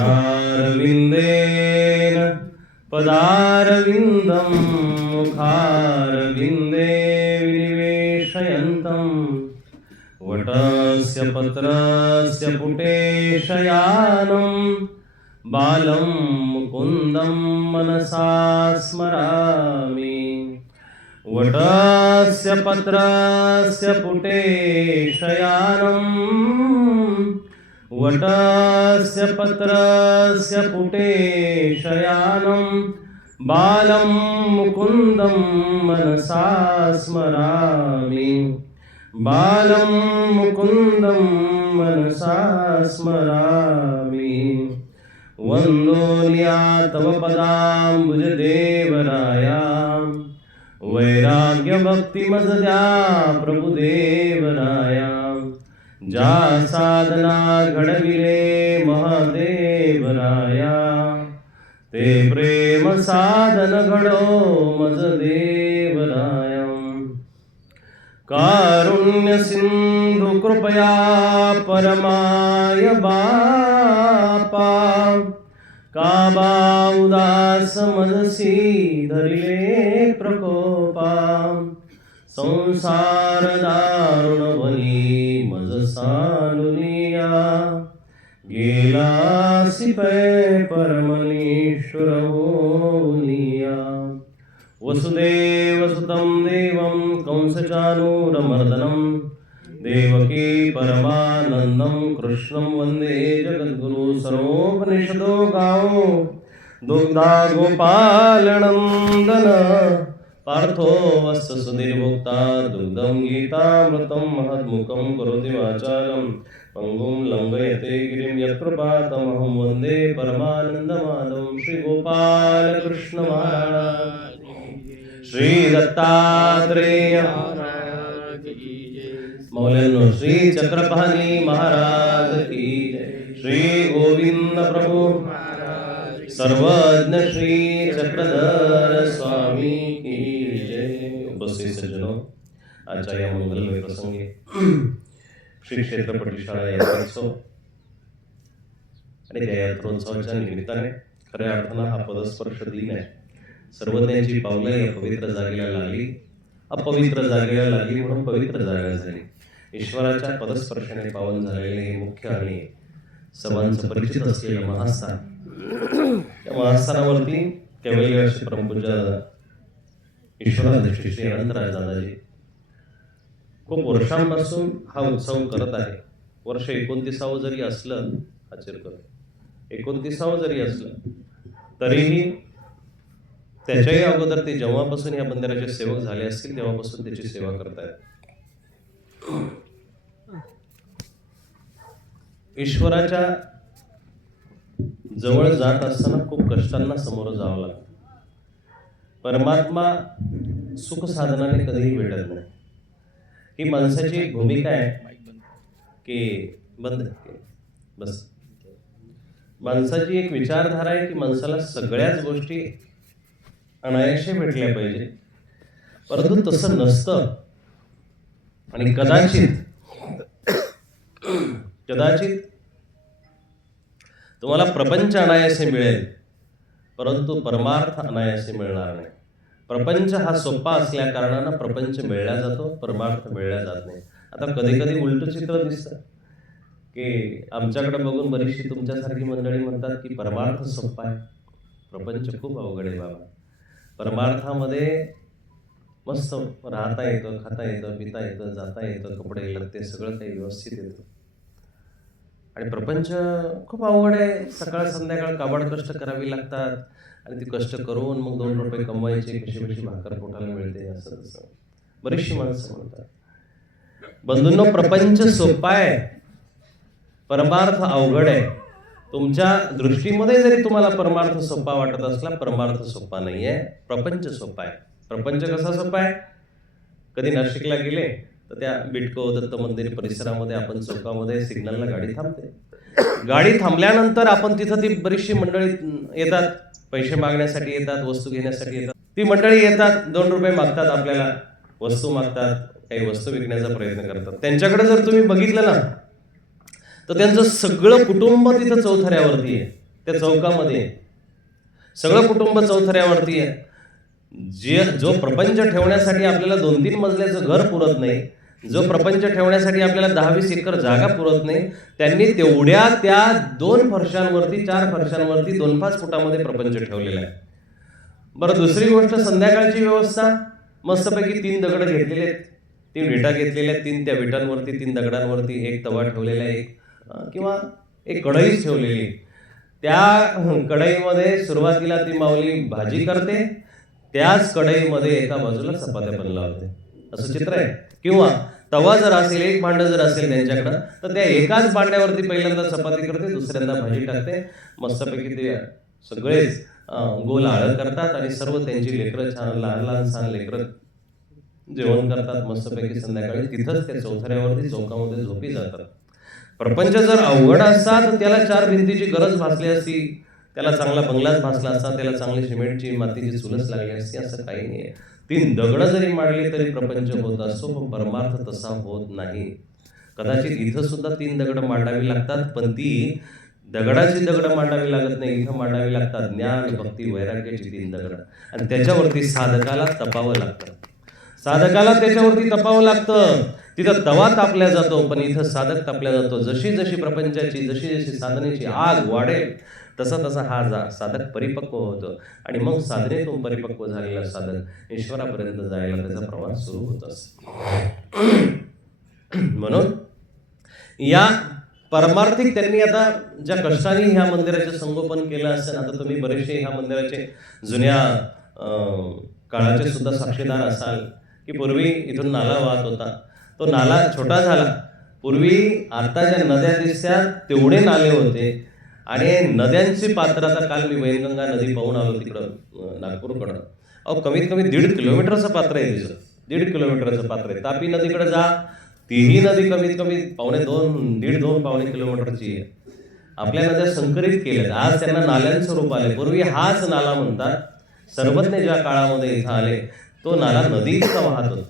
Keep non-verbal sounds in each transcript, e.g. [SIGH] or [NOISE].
पदारविन्देन पदारविन्दं मुखारविन्दे विनिवेशयन्तम् वटस्य पत्रस्य पुटेशयानं बालं मुकुन्दं मनसा स्मरामि। वटस्य पत्रस्य पुटेशयानम् वटस्य पत्रस्य पुटे शयानं बालं मुकुन्दं मनसा स्मरामि। बालं मुकुन्दं मनसा स्मरामि। वन्दोन्या तव पदाम्बुजदेवराया वैराग्यभक्तिमजद्या प्रभुदेवराया ज्या साधना घडविले महादेवराया. ते प्रेम साधन घडो मज देवराया कारुण्य सिंधु कृपया परमाय बापा. काबा उदास मनसी धरिले प्रकोपा. संसार दारुण वनी सानुनिया। गेलासी पै परमनीश्वर होनिया वसुदेवसुतं देवं कंसचानूरमर्दनं। देवकी परमानन्दं कृष्णं वन्दे जगद्गुरु सर्वोपनिषदो गावो। दुग्धा गोपालनन्दन। पार्थो वत्स सुधीर्भोक्ता दुग्धं गीतामृतं महद्मुखं करोति वाचालं पङ्गुं लङ्घयते गिरिं यत्प्रपातमहं वन्दे परमानन्दमाधवं श्रीगोपालकृष्ण श्रीदत्तात्रेय श्री दत्तात्रेय महाराज की जय. श्री गोविंद प्रभू सर्वज्ञ श्री चक्रधर स्वामी की जय. उपस्थित सज्जनो आजच्या या मंगलमय प्रसंगी श्री क्षेत्र प्रतिष्ठा यात्रोत्सव आणि त्या यात्रोत्सवाच्या निमित्ताने खऱ्या अर्थानं हा पदस्पर्श दिन आहे. सर्वज्ञांची पावलं या पवित्र जागेला लागली. अपवित्र जागेला लागली म्हणून पवित्र जागा झाली. ईश्वराच्या पदस्पर्शाने पावन झालेले हे मुख्य आणि सर्वांचं परिचित असलेलं महास्थान त्या महास्थानावरती कैवल्यवासी परमपूज्य ईश्वराध्यक्ष श्री अनंतराय दादाजी खूप वर्षांपासून हा उत्सव करत आहे. वर्ष एकोणतीसावं जरी असलं आचरकर एकोणतीसावं जरी असलं तरीही त्याच्याही अगोदर ते जेव्हापासून या मंदिराचे सेवक झाले असतील तेव्हापासून त्याची सेवा करतायत. ईश्वराच्या जवळ जात असताना खूप कष्टांना समोर जावं लागतं. परमात्मा सुख साधनाने कधीही भेटत नाही. ही माणसाची भूमिका आहे. की बंद बस. माणसाची एक विचारधारा आहे की माणसाला सगळ्याच गोष्टी अनायासे भेटल्या पाहिजे परंतु तसं नसतं. आणि कदाचित कदाचित तुम्हाला प्रपंच अनायासे मिळेल. परंतु परमार्थ अनायासे मिळणार नाही. प्रपंच हा सोपा असल्या कारणानं प्रपंच मिळला जातो परमार्थ मिळला जात नाही. आता कधी कधी उलट चित्र दिसतं की आमच्याकडे बघून बरीचशी तुमच्यासारखी मंडळी म्हणतात की परमार्थ सोपा आहे. प्रपंच खूप अवघड आहे बाबा. परमार्थामध्ये मस्त राहता येतं खाता येतं पिता येतं जाता येतं कपडे लत्ते सगळं काही व्यवस्थित येतं. आणि प्रपंच खूप अवघड आहे. सकाळ संध्याकाळ काबाड कष्ट करावी लागतात आणि ती कष्ट करून मग दोन रुपये कमवायचे कशी कशी भाकर पोटाला मिळते असं तसं. बरीचशी माणसं म्हणतात. बंधूंनो प्रपंच सोपा आहे. परमार्थ अवघड आहे. तुमच्या दृष्टीमध्ये जरी तुम्हाला परमार्थ सोपा वाटत असला परमार्थ सोपा नाही आहे प्रपंच सोपा आहे. प्रपंच कसा सोपा आहे? कधी नाशिकला गेले? तर त्या बिटको दत्त मंदिर परिसरामध्ये आपण चौकामध्ये सिग्नलला गाडी थांबते. गाडी थांबल्यानंतर आपण तिथं ती बरीचशी मंडळी येतात पैसे मागण्यासाठी येतात वस्तू घेण्यासाठी येतात. ती मंडळी येतात दोन रुपये मागतात आपल्याला वस्तू मागतात काही वस्तू विकण्याचा प्रयत्न करतात. त्यांच्याकडे जर तुम्ही बघितलं ना तर त्यांचं सगळं कुटुंब तिथं चौथऱ्यावरती आहे. त्या चौकामध्ये. सगळं कुटुंब चौथऱ्यावरती आहे. जे जो प्रपंच ठेवण्यासाठी आपल्याला दोन तीन मजल्याचं घर पुरत नाही जो प्रपंच ठेवण्यासाठी आपल्याला दहा वीस एकर जागा पुरत नाही त्यांनी तेवढ्या त्या दोन फरशांवरती चार फरशांवरती दोन पाच फुटामध्ये प्रपंच ठेवलेला आहे. बरं दुसरी गोष्ट संध्याकाळची व्यवस्था. मस्तपैकी तीन दगड घेतलेले आहेत. तीन विटा घेतलेल्या आहेत तीन त्या विटांवरती तीन दगडांवरती एक तवा ठेवलेला आहे एक किंवा एक कढईच ठेवलेली. त्या कढईमध्ये सुरुवातीला ती माऊली भाजी करते त्याच कढईमध्ये एका बाजूला चपात्या पण लावते. असं चित्र आहे. किंवा तवा जर असेल एक भांडं जर असेल त्यांच्याकडं तर त्या एकाच भांड्यावरती पहिल्यांदा चपाती करते दुसऱ्यांदा भाजी टाकते. मस्तपैकी ते सगळेच गोल आळं करतात आणि सर्व त्यांची लेकरं छान लहान लहान छान लेकरं जेवण करतात मस्तपैकी संध्याकाळी तिथंच त्या चौथऱ्यावरती चौकामध्ये झोपी जातात. प्रपंच जर अवघड असता तर त्याला चार भिंतीची गरज भासली असती. त्याला चांगला बंगलाच भासला असता त्याला चांगली सिमेंटची मातीची चुलच लागली असती असं काही नाही तीन दगड जरी मांडली तरी प्रपंच होत असतो पण परमार्थ तसा होत नाही. कदाचित इथं सुद्धा तीन दगड मांडावी लागतात पण ती दगडाची दगड मांडावी लागत नाही. इथं मांडावी लागतात ज्ञान भक्ती वैराग्याची तीन दगड. आणि त्याच्यावरती साधकाला तपावं लागतं. साधकाला त्याच्यावरती तपावं लागतं. तिथं तवा तापल्या जातो पण इथं साधक तापल्या जातो. जशी जशी प्रपंचाची जशी जशी साधनेची आग वाढेल तसा तसा हा जा साधक परिपक्व होतो. आणि मग साधनेतून परिपक्व झालेला साधक ईश्वरापर्यंत जायला त्याचा प्रवास सुरू होत असतो. म्हणून या परमार्थिक त्यांनी आता ज्या कष्टाने ह्या मंदिराचे संगोपन केलं असेल आता तुम्ही बरेचसे ह्या मंदिराचे जुन्या काळाचे सुद्धा साक्षीदार असाल की पूर्वी इथून नाला वाहत होता. तो नाला छोटा झाला. पूर्वी आता ज्या नद्या दिसत्या तेवढे नाले होते. आणि नद्यांची पात्र आता काल मी वैनगंगा नदी पाहून आलो तिकडं नागपूरकडं. अहो कमीत कमी दीड किलोमीटरचं पात्र आहे तिचं. दीड किलोमीटरचं पात्र आहे. तापी नदीकडे जा. तीही नदी कमीत कमी पावणे दोन दीड दोन पावणे किलोमीटरची आहे. आपल्या नद्या संकरित केल्यात. आज त्यांना नाल्यांचं रूप आले पूर्वी हाच नाला म्हणतात. सर्वज्ञ ज्या काळामध्ये इथं आले तो नाला नदीचा वाहत होता.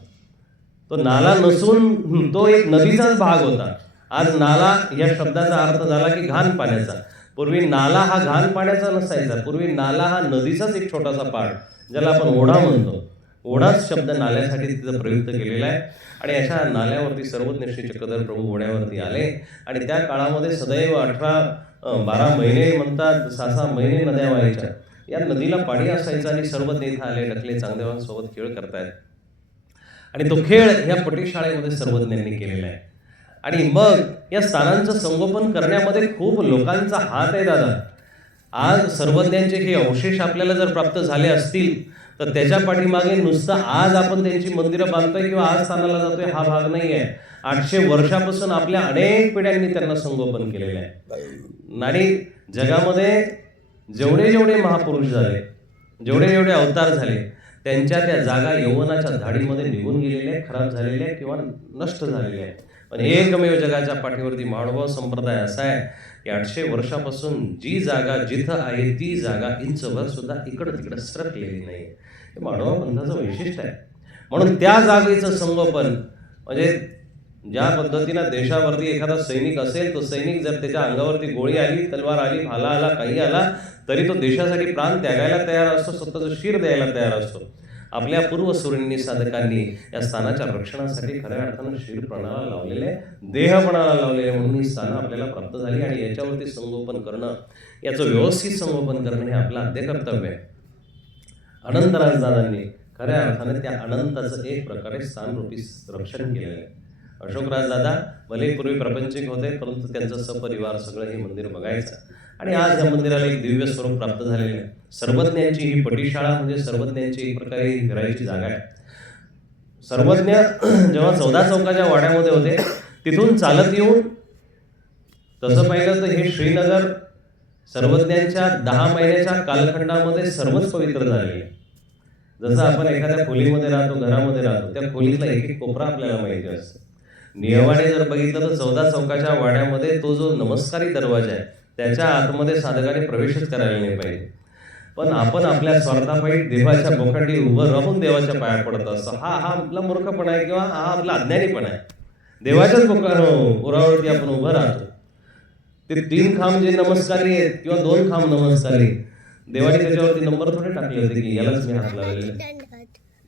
तो नाला नसून तो एक नदीचाच भाग होता. आज नाला या शब्दाचा अर्थ झाला की घाण पाण्याचा. पूर्वी नाला हा घाण पाण्याचा नसायचा. पूर्वी नाला हा नदीचाच एक छोटासा पार्ट ज्याला आपण ओढा म्हणतो. ओढाच शब्द नाल्यासाठी तिथं प्रयुक्त केलेला आहे. आणि अशा नाल्यावरती सर्वज्ञ श्री चक्रधर प्रभू ओढ्यावरती आले. आणि त्या काळामध्ये सदैव अठरा बारा महिने म्हणतात सहा सहा महिने नद्या व्हायच्या. या नदीला पाणी असायचं आणि सर्वज्ञ इथं आले टकले चांगदेवांसोबत खेळ करतायत. आणि तो खेळ ह्या पटीशाळेमध्ये सर्वज्ञांनी केलेला आहे. आणि मग या स्थानांचं संगोपन करण्यामध्ये खूप लोकांचा हात आहे दादा. आज सर्वज्ञांचे हे अवशेष आपल्याला जर प्राप्त झाले असतील तर त्याच्या पाठीमागे नुसतं आज आपण त्यांची मंदिरं बांधतोय किंवा आज स्थानाला जातोय हा भाग नाही आहे आठशे वर्षापासून आपल्या अनेक पिढ्यांनी त्यांना संगोपन केलेलं आहे. आणि जगामध्ये जेवढे जेवढे महापुरुष झाले जेवढे जेवढे अवतार झाले त्यांच्या त्या जागा यौवनाच्या धाडीमध्ये निघून गेलेल्या आहे, खराब झालेल्या आहे किंवा नष्ट झालेल्या आहे पण एकमेव जगाच्या पाठीवरती माळवा संप्रदाय असा आहे की आठशे वर्षापासून जी जागा जिथं आहे ती जागा इंचभर सुद्धा इकडं तिकडं सरकलेली नाही. हे माळवा पंथाचं वैशिष्ट्य आहे. म्हणून त्या जागेचं संगोपन म्हणजे ज्या पद्धतीनं देशावरती एखादा सैनिक असेल तो सैनिक जर त्याच्या अंगावरती गोळी आली तलवार आली भाला आला काही आला तरी तो देशासाठी प्राण त्यागायला तयार असतो स्वतःचं शिर द्यायला तयार असतो. आपल्या पूर्वसुरींनी साधकांनी या स्थानाच्या रक्षणासाठी खऱ्या अर्थानं शिरपणाला लावलेले देहपणाला लावलेले म्हणून ही स्थानं आपल्याला प्राप्त झाली आणि याच्यावरती संगोपन करणं याचं व्यवस्थित संगोपन करणं हे आपलं आद्य कर्तव्य. आहे अनंतराजदादांनी खऱ्या अर्थाने त्या अनंताचं एक प्रकारे स्थानरूपी रक्षण केलेलं आहे अशोकराज दादा भले पूर्वी प्रपंचिक होते परंतु त्यांचं सपरिवार सगळं हे मंदिर बघायचं. आणि आज या मंदिराला एक दिव्य स्वरूप प्राप्त झालेलं आहे. सर्वज्ञांची ही पटीशाळा म्हणजे सर्वज्ञांची एक प्रकारे ही फिरायची जागा आहे. सर्वज्ञ जेव्हा चौदा चौकाच्या वाड्यामध्ये होते तिथून चालत येऊन तसं पाहिलं तर हे श्रीनगर सर्वज्ञांच्या दहा महिन्याच्या कालखंडामध्ये सर्वच पवित्र झाले जसं आपण एखाद्या खोलीमध्ये राहतो घरामध्ये राहतो त्या खोलीतला एक एक कोपरा आपल्याला माहिती असतो. नियमाने जर बघितलं तर चौदा चौकाच्या वाड्यामध्ये तो जो नमस्कारी दरवाजा आहे त्याच्या आतमध्ये साधकाने प्रवेशच करायला नाही पाहिजे. पण आपण आपल्या स्वार्थापायी देवाच्या बोखांडी उभं राहून देवाच्या पाया पडत असतो. हा हा आपला मूर्खपणा आहे किंवा हा आपला अज्ञानीपणा आहे. देवाच्याच बोका उरावरती आपण उभं राहतो. ते तीन खांब जे नमस्कारी आहेत किंवा दोन खांब नमस्कारी देवाने त्याच्यावरती नंबर थोडे टाकले होते की यालाच मी हात लावलेले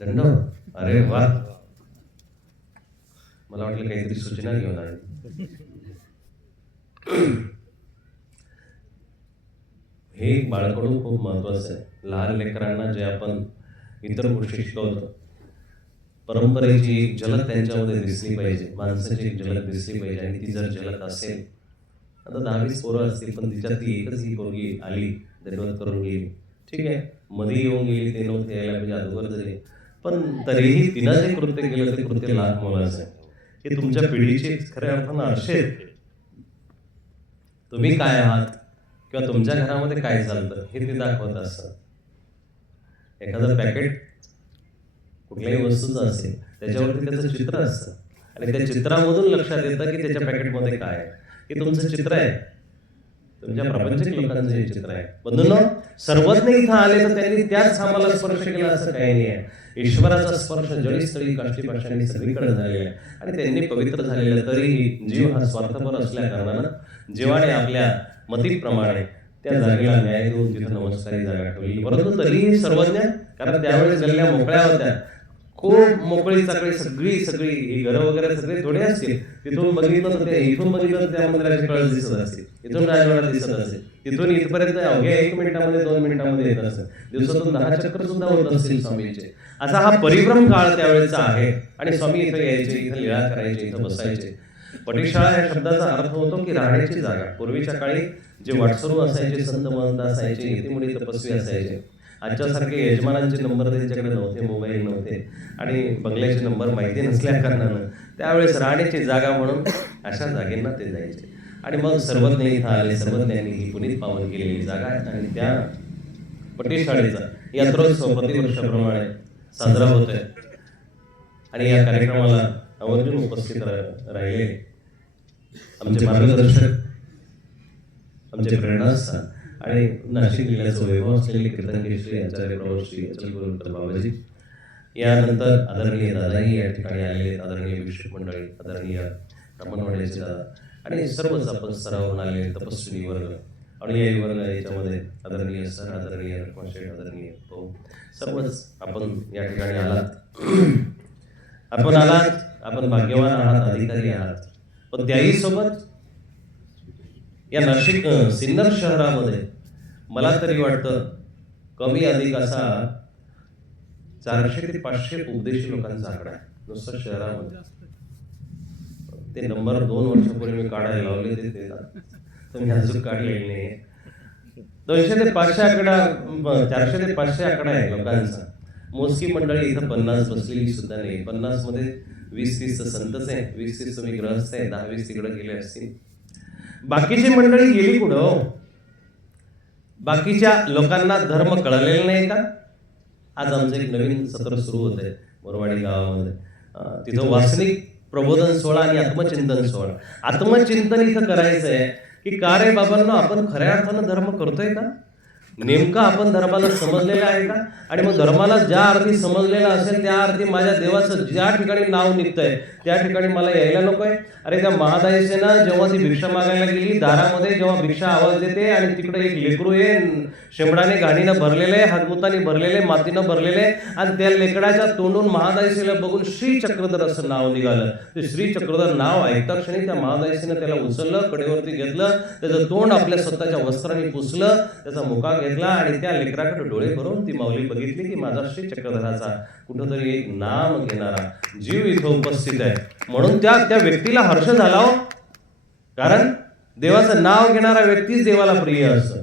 दंड. अरे वा. मला वाटलं काहीतरी सूचना घेऊन आली. [CLEARS THROAT] [CLEARS THROAT] हे बाळकडून खूप महत्वाचं आहे. लहान लेकरांना जे आपण इतर गोष्टी शिकवतो परंपरेची एक झलक त्यांच्यामध्ये दिसली पाहिजे माणसाची एक झलक दिसली पाहिजे. आणि ती जर झलक असेल आता दहावीस पोरं असतील पण तिच्यात ती एकच ही पोरगी आली दंडवत करून गेली. ठीक आहे मध्ये येऊन गेली ते नव्हते यायला म्हणजे अगोदर जरी पण तरीही तिनं जे कृत्य केलं ते कृत्य लहान मुलाचं आहे. हे तुमच्या पिढीचे खऱ्या अर्थानं असे आहेत. तुम्ही काय आहात? किंवा तुमच्या घरामध्ये काय चालतं? हे ते दाखवत असतं. एखादं पॅकेट कुठल्याही वस्तूचं असेल त्याच्यावरती त्याचं चित्र असतं. आणि त्या चित्रामधून लक्षात येतं की त्याच्या पॅकेटमध्ये काय आहे. हे तुमचं चित्र आहे. तुमच्या प्रपंचक लोकांचं हे चित्र आहे. बंधूंनो सर्वज्ञ इथं आले तर त्यांनी त्याच खांबाला स्पर्श केला असं काही नाही आहे. ईश्वराचा स्पर्श जळी स्थळी काष्टी पाषाणी सगळीकडे झालेला आहे. आणि त्यांनी पवित्र झालेलं तरीही जीव हा स्वार्थपर असल्या कारणानं जीवाने आपल्या मतीप्रमाणे त्या जागेला न्याय देऊन तिथं नमस्कारी जागा ठेवली. परंतु तरीही सर्वज्ञ कारण त्यावेळेस गल्ल्या मोकळ्या होत्या. खूप मोकळी चाकळी सगळी सगळी ही घरं वगैरे सगळे थोडे असतील. तिथून बघितलं तर ते इथून बघितलं तर त्या मंदिराची कळस दिसत असतील. इथून राजवाडा दिसत असेल तिथून इथपर्यंत अवघ्या एक मिनिटामध्ये दोन मिनिटामध्ये येत असेल. दिवसातून दहा चक्र सुद्धा होत असतील स्वामींचे. असा हा परिभ्रम काळ त्यावेळेचा आहे. आणि स्वामी इथं यायचे इथं लीळा करायचे इथं बसायचे पटीशाळा या शब्दाचा अर्थ होतो की राहण्याची जागा. पूर्वीच्या काळी जे वाटसरू असायचे संत महंत असायचे इतिमुडी तपस्वी असायचे. आजच्यासारखे यजमानांचे नंबर त्यांच्याकडे नव्हते मोबाईल नव्हते. आणि बंगल्याचे नंबर माहिती नसल्या कारणानं त्यावेळेस राहण्याची जागा म्हणून अशा जागेंना ते जायचे. आणि मग सर्वज्ञ इथं आले सर्वज्ञांनी ही पुनीत पावन केलेली जागा आहे. आणि त्या पटेशाळेचा यात्रोत्सव प्रतिवर्षाप्रमाणे साजरा होतोय. आणि या कार्यक्रमाला आवर्जून उपस्थित राहिले. आमचे मार्गदर्शक आमचे प्रेरणास्थान आणि नाशिक जिल्ह्याचं वैभव असलेले कीर्तनके श्री आचार्य प्रभू श्री अचल बाबाजी. यानंतर आदरणीय दादाही या ठिकाणी आलेले आदरणीय भिक्षुक मंडळी आदरणीय रमणवाड्याचे दादा. आणि सर्वच आपण स्तरावरून आलेले तपस्विनी वर्ग अनुयायी वर्ग याच्यामध्ये आदरणीय सर आदरणीय रत्नशेठ आदरणीय भाऊ. सर्वच आपण या ठिकाणी आलात. [CLEARS THROAT] आपण आलात. आपण भाग्यवान आहात अधिकारी आहात. पण त्याही सोबत या नाशिक सिन्नर शहरामध्ये मला तरी वाटतं कमी अधिक असा चारशे ते पाचशे उपदेशी लोकांचा आकडा आहे. नुसतं शहरामध्ये. ते नंबर दोन वर्षापूर्वी मी काढायला लावले ते [LAUGHS] तुम्ही अजून काढलेले नाही. दोनशे ते पाचशे आकडा चारशे ते पाचशे आकडा आहे लोकांचा. मोजकी मंडळी इथं पन्नास बसलेली सुद्धा नाही. पन्नासमध्ये वीस तीस तर संतच आहे. वीस तीस तुम्ही ग्रहस्थ आहे. दहा वीस तिकडे गेले असतील. बाकीची मंडळी गेली कुठं? बाकीच्या लोकांना धर्म कळलेला नाही का? आज आमचं एक नवीन सत्र सुरू होत आहे. मोरवाडी गावामध्ये. तिथं वासनिक प्रबोधन सोहळा आणि आत्मचिंतन सोहळा. आत्मचिंतन इथं करायचं आहे की का रे बाबांना आपण खऱ्या अर्थानं धर्म करतोय का? नेमकं आपण धर्माला समजलेलं आहे का? आणि मग धर्माला ज्या अर्थी समजलेलं असेल त्या अर्थी माझ्या देवाचं ज्या ठिकाणी नाव निघतंय त्या ठिकाणी मला यायला नकोय अरे त्या महादायसेनं जेव्हा ती भिक्षा मागायला गेली दारामध्ये जेव्हा भिक्षा आवाज देते आणि तिकडे एक लेकरू आहे शेंबडाने गाडीनं भरलेले हातमुताने भरलेले मातीनं भरलेले आणि त्या लेकडाच्या तोंडून महादायसेला बघून श्री चक्रधर असं नाव निघालं. ते श्री चक्रधर नाव ऐकता क्षणी त्या महादायसेनं त्याला उचललं कडेवरती घेतलं त्याचं तोंड आपल्या स्वतःच्या वस्त्राने पुसलं त्याचा मुका घेतला आणि त्या लेकराकडे डोळे भरून ती माऊली बघितली की माझा श्री चक्रधराचा कुठंतरी एक नाम घेणारा जीव इथं उपस्थित आहे. म्हणून त्या त्या व्यक्तीला हर्ष झाला हो. कारण देवाचं नाव घेणारा व्यक्तीच देवाला प्रिय असतं.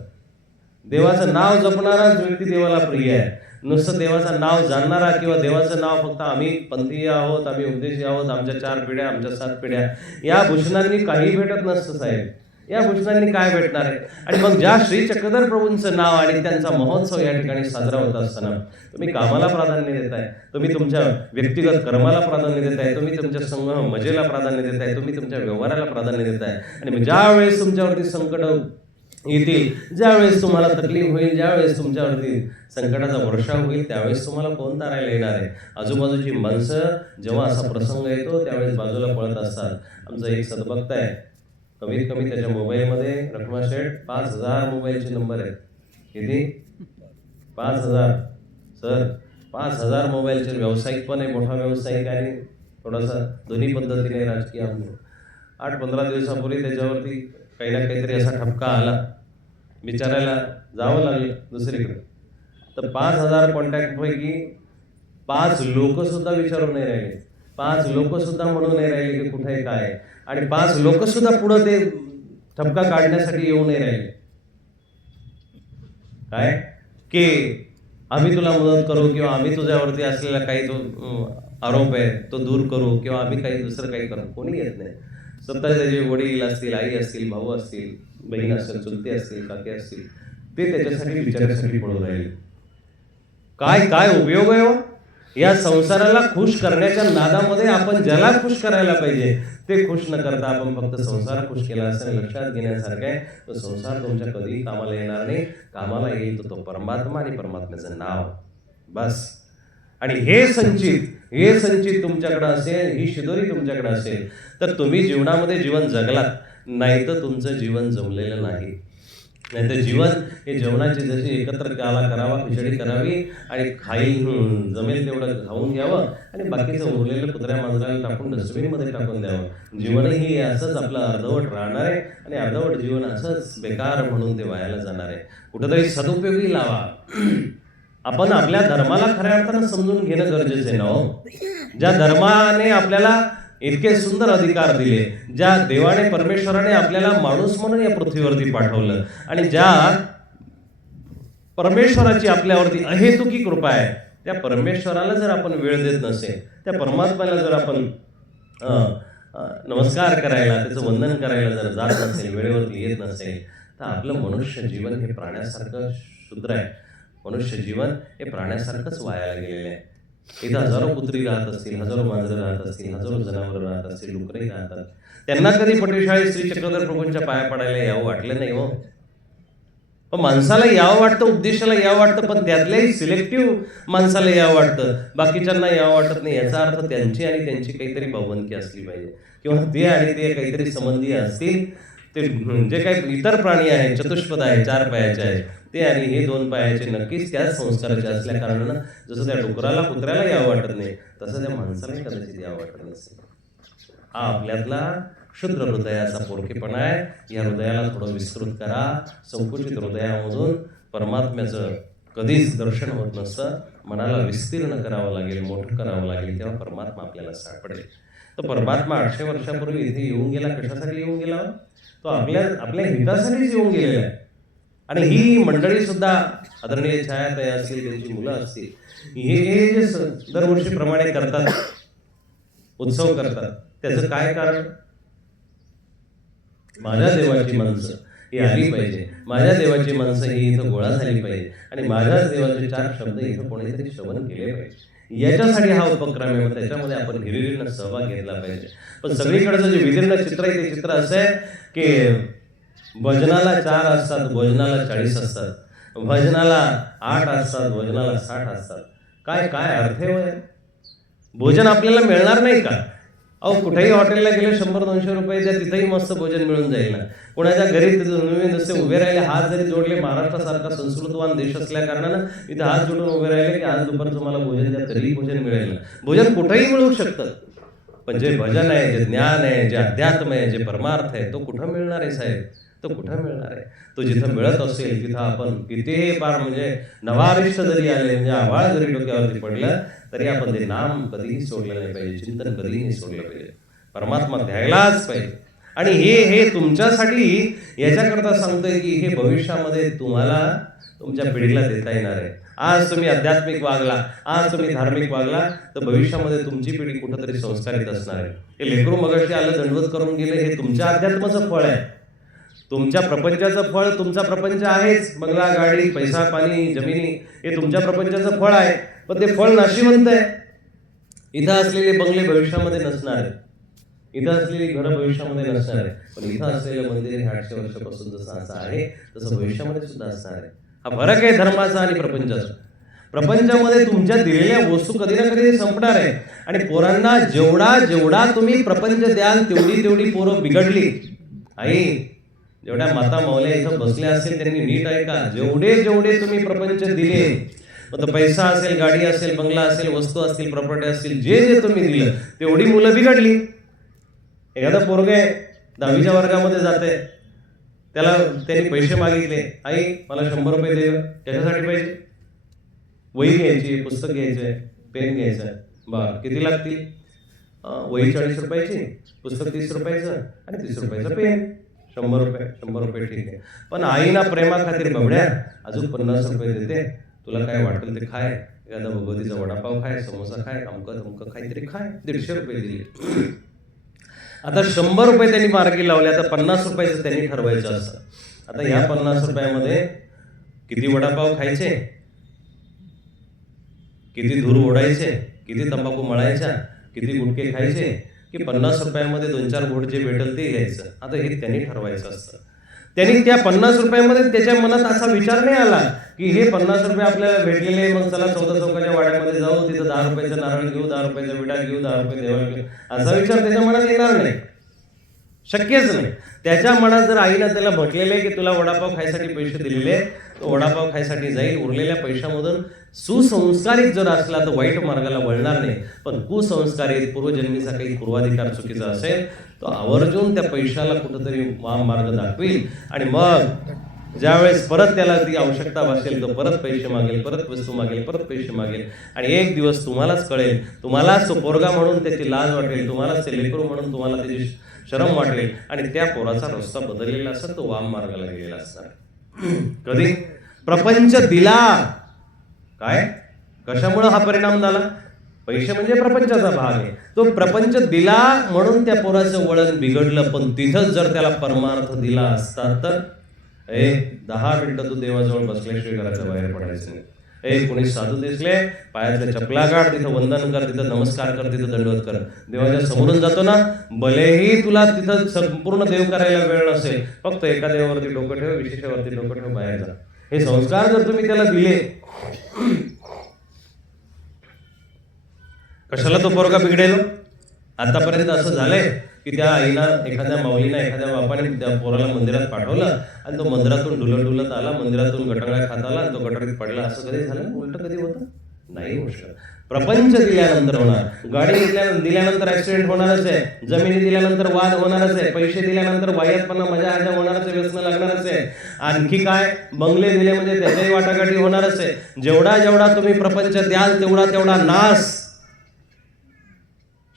देवाचं नाव जपणाराच व्यक्ती देवाला प्रिय आहे. नुसतं देवाचं नाव जाणणारा किंवा देवाचं नाव फक्त आम्ही पंथीय आहोत आम्ही उपदेशी आहोत आमच्या चार पिढ्या आमच्या सात पिढ्या. या भूषणांनी काही भेटत नसतं साहेब. या भूषणांनी काय भेटणार? आहे आणि मग ज्या श्री [LAUGHS] चक्रधर प्रभूंचं नाव आणि त्यांचा महोत्सव या ठिकाणी साजरा होत असताना तुम्ही कामाला प्राधान्य देताय तुम्ही तुमच्या व्यक्तिगत कर्माला प्राधान्य देताय तुम्ही तुमच्या संघ मजेला प्राधान्य देताय तुम्ही तुमच्या व्यवहाराला प्राधान्य देताय आणि मग ज्या वेळेस तुमच्यावरती संकट येतील ज्यावेळेस तुम्हाला तकलीफ होईल ज्यावेळेस तुमच्यावरती संकटाचा वर्षाव होईल त्यावेळेस तुम्हाला कोण तारायला येणार आहे? आजूबाजूची माणसं जेव्हा असा प्रसंग येतो त्यावेळेस बाजूला पळत असतात. आमचा एक सद्भक्त आहे कमीत कमी त्याच्या मोबाईलमध्ये रखमा शेठ पाच हजार मोबाईलचे नंबर आहेत. किती? पाच हजार. सर पाच हजार मोबाईलचे व्यावसायिक पण आहे मोठा व्यावसायिक आणि थोडासा दोन्ही पद्धतीने राजकीय. आठ पंधरा दिवसापूर्वी त्याच्यावरती काही ना काहीतरी असा ठपका आला. विचारायला जावं लागलं दुसरीकडे. तर पाच हजार कॉन्टॅक्टपैकी पाच लोक सुद्धा विचारून नाही राहिले. पाच लोक सुद्धा म्हणून नाही राहिले की कुठे काय. आणि पाच लोक सुद्धा पुढे ते ठपका काढण्यासाठी येऊ नाही राहिले. काय? की आम्ही तुला मदत करू किंवा आम्ही तुझ्यावरती असलेला काही तो अं, आरोप आहे तो दूर करू किंवा आम्ही काही दुसरं काही करू. कोणी येत नाही. स्वतः त्याचे वडील असतील आई असतील भाऊ असतील बहीण असेल चुलते असतील काके असतील ते त्याच्यासाठी विचारासाठी पळून राहिले. काय काय उपयोग आहे हो? या संसाराला खुश करण्याच्या नादामध्ये आपण ज्याला खुश करायला पाहिजे ते खुश न करता आपण फक्त संसार खुश केला असं लक्षात घेण्यासारखं आहे तो संसार तुमच्या कधीही कामाला येणार नाही. कामाला येईल तो तो परमात्मा आणि परमात्म्याचं नाव. बस. आणि हे संचित हे संचित तुमच्याकडे असेल ही शिदोरी तुमच्याकडे असेल तर तुम्ही जीवनामध्ये जीवन जगलात. नाही तर तुमचं जीवन जमलेलं नाही. नाही तर जीवन हे जेवणाची जशी एकत्र काला करावा खिचडी करावी आणि खाई जमेल तेवढं खाऊन घ्यावं आणि बाकीचं उरलेलं कुत्र्या मांजराला टाकून डस्टबिनमध्ये टाकून द्यावं. जीवनही हे असंच आपलं अर्धवट राहणार आहे आणि अर्धवट जीवन असंच बेकार म्हणून ते वायाला जाणार आहे. कुठंतरी सदुपयोगी लावा. आपण आपल्या धर्माला खऱ्या अर्थानं समजून घेणं गरजेचं आहे ना हो. ज्या धर्माने आपल्याला इतके सुंदर अधिकार दिले ज्या देवाने परमेश्वराने आपल्याला माणूस म्हणून या पृथ्वीवरती पाठवलं. आणि ज्या परमेश्वराची आपल्यावरती अहेतुकी कृपा आहे त्या परमेश्वराला जर आपण वेळ देत नसेल त्या परमात्म्याला जर आपण नमस्कार करायला त्याचं वंदन करायला जर जात नसेल वेळेवरती येत नसेल तर आपलं मनुष्य जीवन हे प्राण्यासारखं शुद्र आहे. मनुष्य जीवन हे प्राण्यासारखंच वायाला गेलेलं आहे. इथं हजारो कुत्री राहत असतील हजारो मांजरं राहत असतील हजारो जनावरं राहत असतील डुकरही राहतात. त्यांना कधी पटेशाळी श्री चक्रधर प्रभूंच्या पाया पडायला यावं वाटलं नाही हो. पण माणसाला यावं वाटतं उपदेशाला यावं वाटतं पण त्यातल्याही सिलेक्टिव्ह माणसाला यावं वाटतं. बाकीच्यांना यावं वाटत नाही याचा अर्थ त्यांची आणि त्यांची काहीतरी भावनकी असली पाहिजे. किंवा ते आणि ते काहीतरी संबंधी असतील ते जे काही इतर प्राणी आहेत चतुष्पद आहे चार पायाचे आहेत. ते आणि हे दोन पायाचे नक्कीच त्याच संस्काराचे असल्या कारणानं जसं त्या डुकराला कुत्र्याला यावं वाटत नाही तसं त्या माणसालाही कदाचित यावं वाटत नसेल हा आपल्यातला क्षुद्र हृदयाचा पोरकेपणा आहे. या हृदयाला थोडं विस्तृत करा. संकुचित हृदयामधून परमात्म्याचं कधीच दर्शन होत नसतं. मनाला विस्तीर्ण करावं लागेल मोठं करावं लागेल तेव्हा परमात्मा आपल्याला सापडेल. तर परमात्मा आठशे वर्षापूर्वी इथे येऊन गेला. कशासाठी येऊन गेला? तो आपल्या आपल्या हितासाठीच येऊन गेलेला आहे. आणि ही मंडळी सुद्धा आदरणीय छायाताई असतील त्यांची मुलं असतील. हे हे जे दरवर्षीप्रमाणे करतात उत्सव करतात. त्याचं काय कारण? माझ्या देवाची माणसं ही आली पाहिजे. माझ्या देवाची माणसं ही इथं गोळा झाली पाहिजे. आणि माझ्याच देवाचे चार शब्द इथं कोणीतरी श्रवण केले पाहिजे. याच्यासाठी हा उपक्रम आहे. त्याच्यामध्ये आपण हिरिरीनं सहभाग घेतला पाहिजे. पण सगळीकडचं जे विदीर्ण चित्र आहे ते चित्र असं आहे की भजनाला चार असतात भोजनाला चाळीस असतात. भजनाला आठ असतात भोजनाला साठ असतात. काय काय अर्थ आहे? भोजन आपल्याला मिळणार नाही का? अहो कुठेही हॉटेलला गेले शंभर दोनशे रुपये द्या तिथेही मस्त भोजन मिळून जाईल ना. कोणाच्या घरी नुसते उभे राहिले हात जरी जोडले महाराष्ट्रासारखा संस्कृतवान देश असल्या कारणानं इथे हात जोडून उभे राहिले की आज दुपारचं मला भोजन द्या तरीही भोजन मिळेल ना. भोजन कुठेही मिळू शकतं. पण जे भजन आहे जे ज्ञान आहे जे अध्यात्म आहे जे परमार्थ आहे तो कुठं मिळणार आहे साहेब? तो कुठं मिळणार आहे? तो जिथं मिळत असेल तिथं आपण कितीही पार म्हणजे नवारिष्ट जरी आले म्हणजे आवाळ जरी डोक्यावरती पडलं तरी आपण ते नाम कधीही सोडलं नाही पाहिजे चिंतन कधीही सोडलं पाहिजे. परमात्मा द्यायलाच पाहिजे. आणि हे हे तुमच्यासाठी याच्याकरता सांगतोय की हे भविष्यामध्ये तुम्हाला तुमच्या पिढीला देता येणार आहे. आज तुम्ही आध्यात्मिक वागला आज तुम्ही धार्मिक वागला तर भविष्यामध्ये तुमची पिढी कुठंतरी संस्कारित असणार आहे. हे लेकरू मगाशी आलं दंडवत करून गेले हे तुमच्या अध्यात्माचं फळ आहे. तुमच्या प्रपंचाचं फळ तुमचा प्रपंच आहेच. बंगला गाडी पैसा पाणी जमिनी हे तुमच्या प्रपंचाचं फळ आहे. पण ते फळ नाशिवंत आहे. इथं असलेले बंगले भविष्यामध्ये नसणार आहे इथं असलेली घरं भविष्यामध्ये नसणार आहे पण इथं असलेलं मंदिर हे आठशे वर्षापासून जसं असं आहे तसं भविष्यामध्ये सुद्धा असणार आहे. हा फरक आहे धर्माचा आणि प्रपंचाचा. प्रपंचामध्ये तुमच्या दिलेल्या वस्तू कधी ना कधी संपणार आहे. आणि पोरांना जेवढा जेवढा तुम्ही प्रपंच द्याल तेवढी तेवढी पोरं बिघडली. आई जेवढ्या माता मौल्या इथं बसल्या असतील त्यांनी नीट ऐका. जेवढे जेवढे तुम्ही प्रपंच दिले मग पैसा असेल गाडी असेल बंगला असेल वस्तू असतील प्रॉपर्टी असतील जे जे तुम्ही दिलं तेवढी मुलं बिघडली. एखादा पोरग आहे दहावीच्या वर्गामध्ये जाते त्याला त्यांनी पैसे मागितले. आई मला शंभर रुपये दे गं." कशासाठी पाहिजे वही घ्यायची पुस्तक घ्यायचंय पेन घ्यायचं. बर किती लागतील? वही चाळीस रुपयाची पुस्तक तीस रुपयाचं आणि तीस रुपयाचं पेन. शंभर रुपये शंभर रुपये ठीक आहे. पण आईना प्रेमा खातीर बबड्या अजून पन्नास रुपये देते. तुला काय वाटेल ते खाय. एखादा भगवतीचा वडापाव खाय समोसा खाय अमकं तमकं काहीतरी खाय. दीडशे रुपये दिले. [CLEARS THROAT] आता शंभर रुपये त्यांनी मार्गी लावले आता पन्नास रुपयाचं त्यांनी ठरवायचं असतं आता या पन्नास रुपयामध्ये किती वडापाव खायचे? किती धूर ओढायचे? किती तंबाखू मळायचा किती गुटके खायचे? की पन्नास रुपयामध्ये दोन चार घोट जे भेटेल ते घ्यायचं. आता हे त्यांनी ठरवायचं असतं. त्यांनी त्या पन्नास रुपयामध्ये त्याच्या मनात असा विचार नाही आला की हे पन्नास रुपये आपल्याला भेटलेले मग चला चौदा चौकाच्या वाड्यामध्ये जाऊ तिथं दहा रुपयाचा नारळ घेऊ दहा रुपयाचा विडा घेऊ दहा रुपये देवाला घेऊ. असा विचार त्याच्या मनात येणार नाही. शक्यच नाही. त्याच्या मनात जर आईनं त्याला म्हटलेले की तुला वडापाव खायसाठी पैसे दिलेले तो वडापाव खायसाठी जाईल उरलेल्या पैशामधून सुसंस्कारित जर असला तर वाईट मार्गाला वळणार नाही. पण कुसंस्कारित पूर्वजन्मीचा काही पूर्वाधिकार चुकीचा असेल तो आवर्जून त्या पैशाला कुठंतरी महामार्ग दाखवेल. आणि मग ज्यावेळेस परत त्याला ती आवश्यकता भासेल तो परत पैसे मागेल परत वस्तू मागेल परत पैसे मागेल. आणि एक दिवस तुम्हालाच कळेल तुम्हालाच तो [LAUGHS] पोरगा म्हणून त्याची लाज वाटेल तुम्हालाच ते लेकरू म्हणून तुम्हाला त्याची शरम वाटेल आणि त्या पोराचा रस्ता बदललेला असत तो वाम मार्गाला गेलेला असणार [CLEARS THROAT] कधी? प्रपंच दिला. काय? कशामुळं हा परिणाम झाला? पैसे म्हणजे प्रपंचाचा भाग आहे. तो प्रपंच दिला म्हणून त्या पोराचं वळण बिघडलं पण तिथंच जर त्याला परमार्थ दिला असता तर? ए दहा मिनिटं तू देवाजवळ बसल्याशिवाय घराच्या बाहेर पडायचं नाही ए कोणी साधू दिसले पायातले चपला काढ तिथं वंदन कर तिथं नमस्कार कर तिथं दंडवत कर देवाच्या समोरून जातो ना भलेही तुला तिथं संपूर्ण देव करायला वेळ नसेल फक्त एका देवावरती डोकं ठेव विशेषावरती डोकं ठेव बाहेर जा हे संस्कार जर तुम्ही त्याला दिले कशाला तो पोरगा बिघडेल आतापर्यंत असं झालंय की त्या आईना एखाद्या माऊलीना एखाद्या बापाने त्या पोराला मंदिरात पाठवलं आणि तो मंदिरातून डुलत डुलत आला मंदिरातून गटांगळ्या खात आला आणि तो गटारीत पडला. असं कधी झालं? उलट कधी होतं? नाही शकत. प्रपंच दिल्यानंतर होणार. गाडी दिल्या दिल्यानंतर ऍक्सिडेंट होणारच आहे. जमिनी दिल्यानंतर वाद होणारच आहे. पैसे दिल्यानंतर वायतपणा मजा आजा होणारच आहे. व्यसन लागणारच आहे. आणखी काय? बंगले दिले म्हणजे त्याच्याही वाटाघाटी होणारच आहे. जेवढा जेवढा तुम्ही प्रपंच द्याल तेवढा तेवढा नाश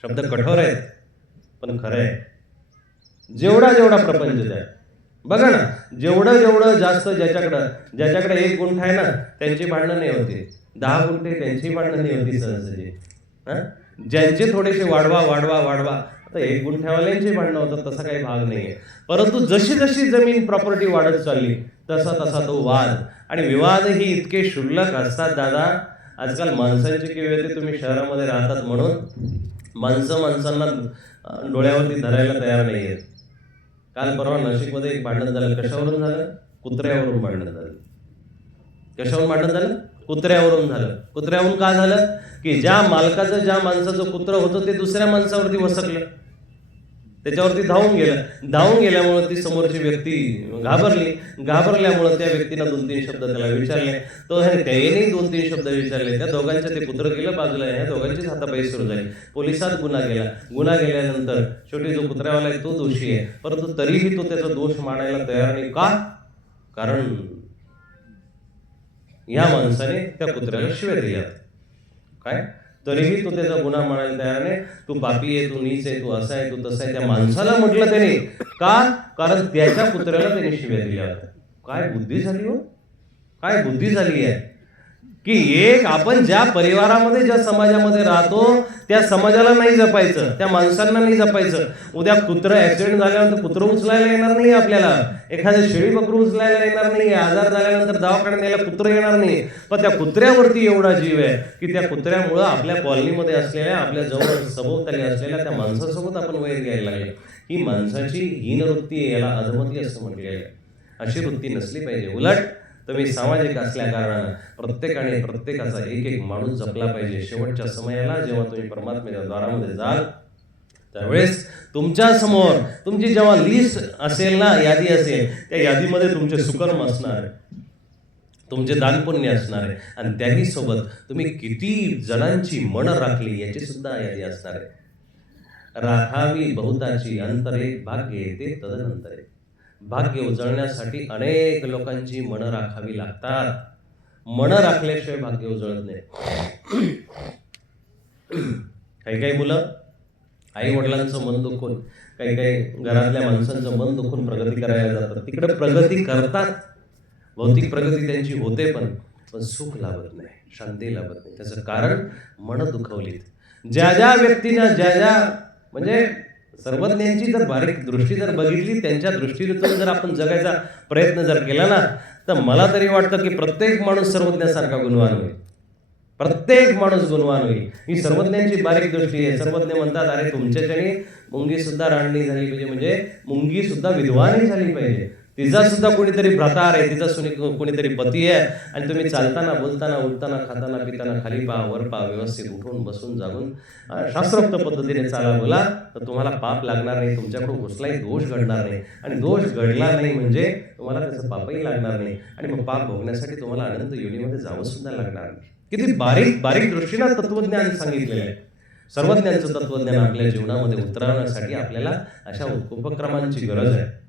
शब्द कठोर आहेत. पण खरं आहे. जेवढा जेवढा प्रपंच द्या बघा ना जेवढं जेवढं जास्त ज्याच्याकडं ज्याच्याकडे एक गुंठ आहे ना त्यांची भांडणं नाही होती. दहा गुंठे त्यांची भांडणं नाही होती सहजची हा? ज्यांचे थोडेसे वाढवा वाढवा वाढवा. आता एक गुंठ्यावाल्यांची भांडणं होतं तसा काही भाग नाहीये. परंतु जशी जशी जमीन प्रॉपर्टी वाढत चालली तसा तसा तो वाद. आणि विवादही इतके क्षुल्लक असतात दादा. आजकाल माणसांची किंवा ते तुम्ही शहरामध्ये राहतात म्हणून. माणसं माणसांना डोळ्यावरती धरायला तयार नाही आहेत काल परवा नाशिकमध्ये एक भांडण झालं. कशावरून झालं? कुत्र्यावरून भांडण झालं. कशावरून भांडण झालं? कुत्र्यावरून झालं. कुत्र्यावरून का झालं? की ज्या मालकाचं ज्या माणसाचं कुत्र होतं ते दुसऱ्या माणसावरती वसकलं. त्याच्यावरती धावून गेलं. धावून गेल्यामुळे ती समोरची व्यक्ती घाबरली. घाबरल्यामुळे त्या व्यक्तीनं दोन तीन शब्द त्याला विचारले. तो त्याने दोन तीन शब्द विचारले. त्या दोघांचं ते कुत्र गेलं बाजूला. ह्या दोघांचीच हातापाई सुरू झाली. पोलिसात गुन्हा गेला. गुन्हा गेल्यानंतर शेवटी जो कुत्र्यावाला आहे तो दोषी आहे. परंतु तरीही तो त्याचा दोष मानायला तयार नाही. का? कारण या माणसाने त्या कुत्र्याला शिव्या दिल्या. काय? तरीही तो त्याचा गुन्हा मानायला तयार नाही. तू पापी आहे तू नीच आहे तू असा आहे तू तसा आहे. त्या माणसाला म्हटलं त्याने का? कारण त्याच्या कुत्र्याला त्याने शिव्या दिल्या होत्या. काय बुद्धी झाली हो? काय बुद्धी झाली आहे? की एक आपण ज्या परिवारामध्ये ज्या समाजामध्ये राहतो त्या समाजाला नाही जपायचं त्या माणसांना नाही जपायचं. उद्या कुत्र ऍक्सिडेंट झाल्यानंतर कुत्र उचलायला येणार नाही आपल्याला. एखादं शेळी बकरू उचलायला येणार नाही आजार झाल्यानंतर दवाखान्यात न्यायला कुत्र येणार नाही. पण त्या कुत्र्यावरती एवढा जीव आहे की त्या कुत्र्यामुळं आपल्या कॉलनीमध्ये असलेल्या आपल्या जवळ सभोवताली असलेल्या त्या माणसासोबत आपण वैर घ्यायला लागले. ही माणसाची हीन वृत्ती आहे याला अधमती असं म्हटलेलं आहे. अशी वृत्ती नसली पाहिजे. उलट तुम्ही सामाजिक असल्या कारणानं प्रत्येकाने प्रत्येकाचा एक एक माणूस जपला पाहिजे. शेवटच्या समयाला जेव्हा तुम्ही परमात्म्याच्या द्वारामध्ये जाल त्यावेळेस तुमच्यासमोर तुमची जेव्हा लिस्ट असेल ना यादी असेल त्या यादीमध्ये तुमचे सुकर्म असणार तुमचे दानपुण्य असणार आहे आणि त्याही सोबत तुम्ही किती जणांची मन राखली याची सुद्धा यादी असणार आहे. राखावी बहुताची अंतरे भाग्य तदनंतर तदनंतरे. भाग्य उजळण्यासाठी अनेक लोकांची मन राखावी लागतात. मन राखल्याशिवाय भाग्य उजळत नाही. काही काही मुलं आई वडिलांचं मन दुखून काही काही घरातल्या माणसांचं मन दुखून प्रगती करायला जातात. तिकडे प्रगती करतात. भौतिक प्रगती त्यांची होते पण पण सुख लाभत नाही शांती लाभत नाही. त्याचं कारण मन दुखवलीत. ज्या ज्या व्यक्तीनं ज्या ज्या म्हणजे सर्वज्ञांची जर बारीक दृष्टी जर बघितली त्यांच्या दृष्टीतून जर आपण जगायचा प्रयत्न जर केला ना तर मला तरी वाटतं की प्रत्येक माणूस सर्वज्ञासारखा गुणवान होईल. प्रत्येक माणूस गुणवान होईल. ही सर्वज्ञांची बारीक दृष्टी आहे. सर्वज्ञ म्हणतात अरे तुमच्याच्याने मुंगी सुद्धा रांडणी झाली पाहिजे. म्हणजे मुंगी सुद्धा विद्वानही झाली पाहिजे. तिचा सुद्धा कोणीतरी भ्रातार आहे तिचा सुनी कोणीतरी पती आहे आणि तुम्ही चालताना बोलताना उठताना खाताना पिताना खाली पहा वर पहा व्यवस्थित उठून बसून जागून. शास्त्रोक्त पद्धतीने चाला बोला तर तुम्हाला पाप लागणार नाही तुमच्याकडून कुठलाही दोष घडणार नाही. आणि दोष घडला नाही म्हणजे तुम्हाला त्याचं पापही लागणार नाही. आणि मग पाप भोगण्यासाठी तुम्हाला आनंद योनीमध्ये जावं सुद्धा लागणार नाही. किती बारीक बारीक दृष्टीनं तत्वज्ञान सांगितलेलं आहे. सर्वज्ञांचं तत्वज्ञान आपल्या जीवनामध्ये उतरवण्यासाठी आपल्याला अशा उपक्रमांची गरज आहे.